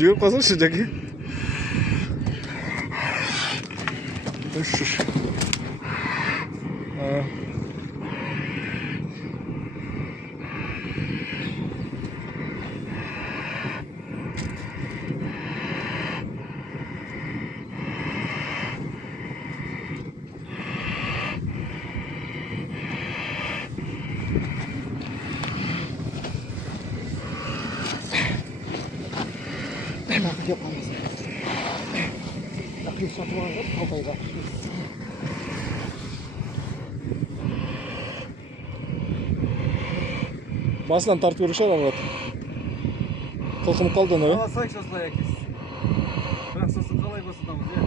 Жібіп қалсаңшы жәке. Үш. Yok olmasın. Akıl satın alır, kafayı da. Басынан тартып көруші алат. Қылқынып қалды оны. Аласайық осылай әкес. Бірақ сосын қалай басыдамыз, е?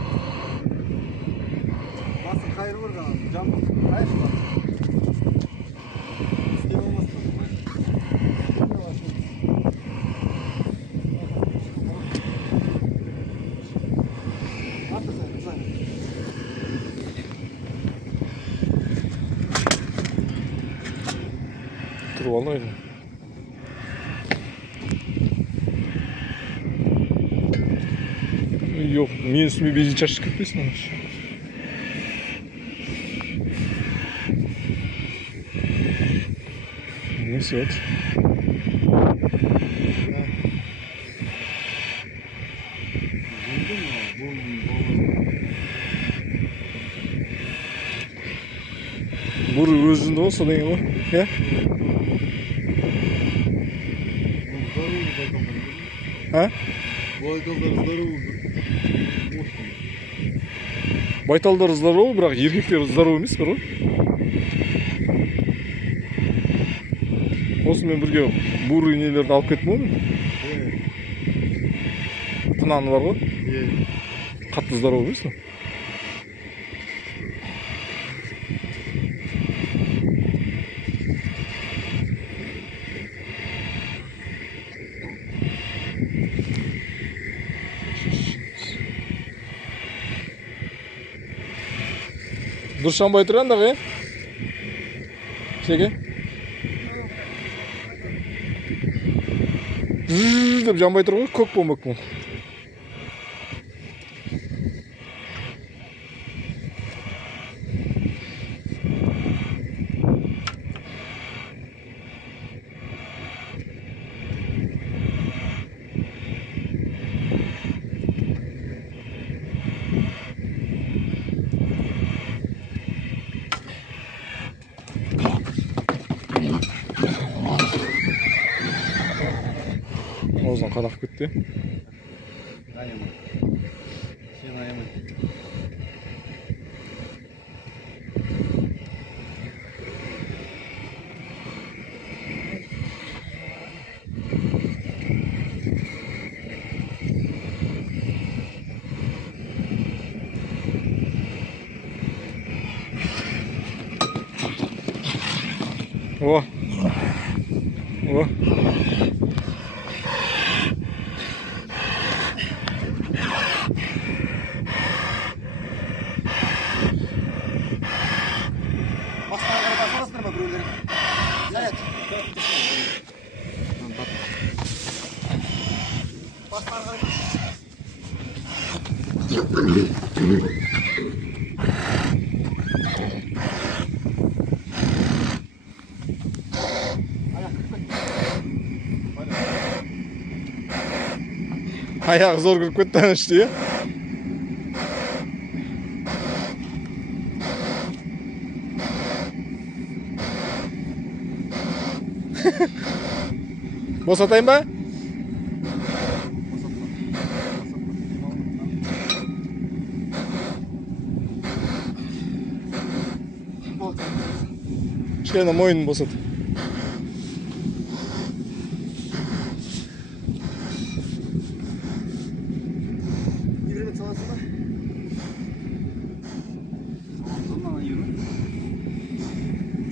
Басын қайыр көрген, жамбыл. Қайыр бар. İsteme olmasın. Тұрып алынайды. Yok, мен үстіме бензин шашып кетпесін ана. Несі от? Бұр өзінде болса деген ғой, е? А? Байталдар здоровый, бірақ еркектер здоровый емес бір ғой. Осымен бірге бурый нелерді алып кеттім ғой. Құнаны бар ғой. Қатты здоровый емес. Дұрыс жанбай тұрған дағы, е? Шеке? Деп жанбай тұр ғой, көк болмақ бұл. Ağzından kadak gitti. Ayama. Sen ayama. О. О. Ayağı zor kırıp kötü tanıştı ya. Bosatayım mı? Şöyle moyun bosat.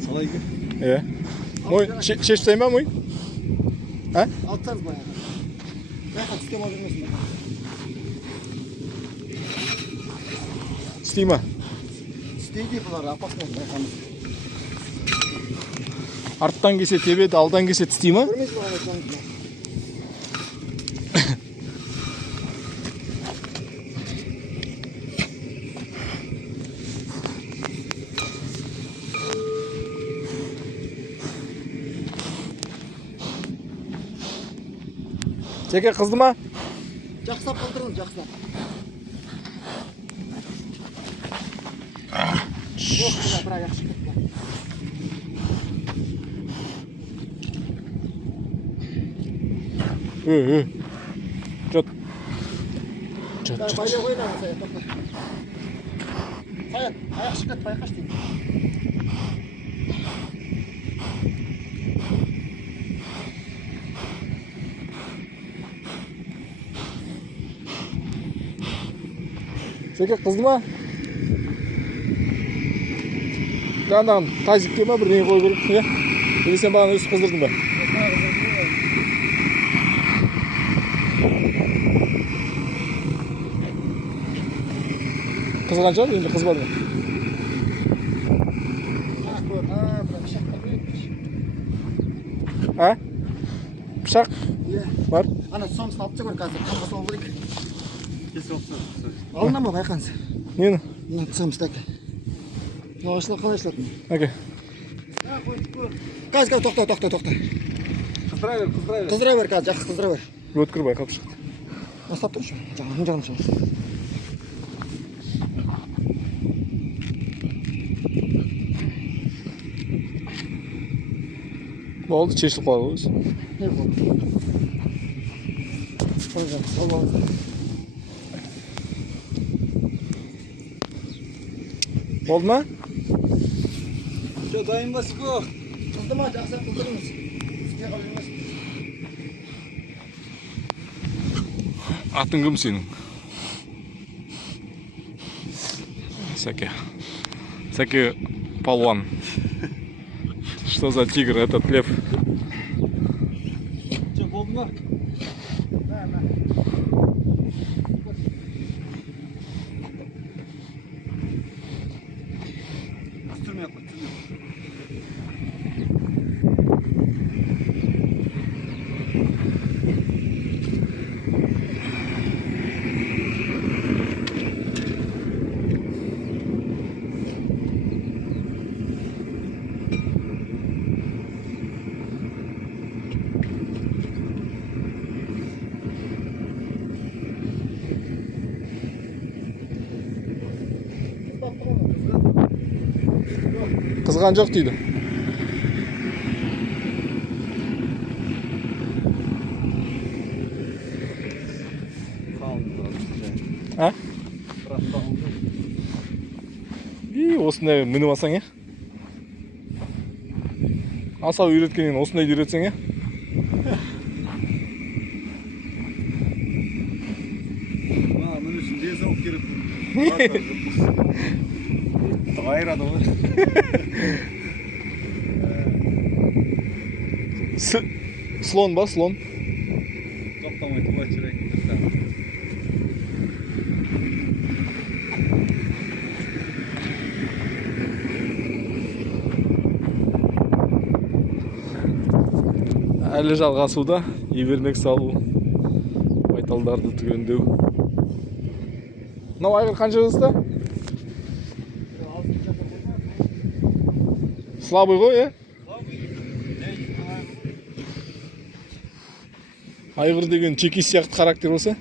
Salay gir. Evet. Moyun, şeş mi moyun? Ha? Altarız bayağı. Ben kaç sistem aldırmasın. İsteyim ha. İsteydi yapılar, apasın. Arttan kese tebet, aldan kese isteyim ha. Görmeyiz mi? Жеке қызды ма? Жақсылап қылдырыңыз, жақсылап. Жоқ, бірақ жақсы кетті. Жот. Жот. Байлай қойын, Саят, тоқта. Саят, аяқ шыққат, байқаш дейін. Жеке қызды ма? Жаңағыдан тазикке ма бірдеңе қою керек, иә? Или сен бағана өсіп қыздырдың ба? Қыз қанша? Енді қызбады ма? А? Пышақ? Бар? Ана тұсамысын алып жүр қазір, қамқасы ол керек. Кесі оқса. Алына ма байқаңыз? Нені? Мен тұсамыстаки. Нағашылар қалай ашылатын? Әке. Қазір, тоқта. Қыздыра бер. Қыздыра бер қазір, жақсы қыздыра бер. Өткір байқап шықты. Астап тұршы. Жағын шығын. Болды, шешіліп қалды өзі. Не болды? Қойған, ал алыңыз. Болды ма? Жо, дайын ба Сико? Қызды ма, жақсылап қылдырыңыз. Сізге қалай емес. Атын кім сенің? Сәке. Сәке палуан. Что за тигр этот лев? Жо, болды ма? Күстірмей ақ қой. Қызған жоқ дейді. А? Осындай мініп алсаң, е? Асау үйреткеннен осындай үйретсең, е? Мен үшін денсаулық керек. Айырады ғой. Слон ба, слон? Тоқтамай тұлға жүрек. Әлі жалғасуда ебермек салу, байталдарды түгендеу. Мынау айғыр қанша жаста? Слабый ғой, е? Айғыр деген чекис сияқты характер болса?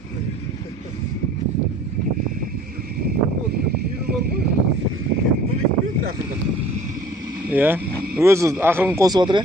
Иә, өзі ақырын қосып жатыр, е?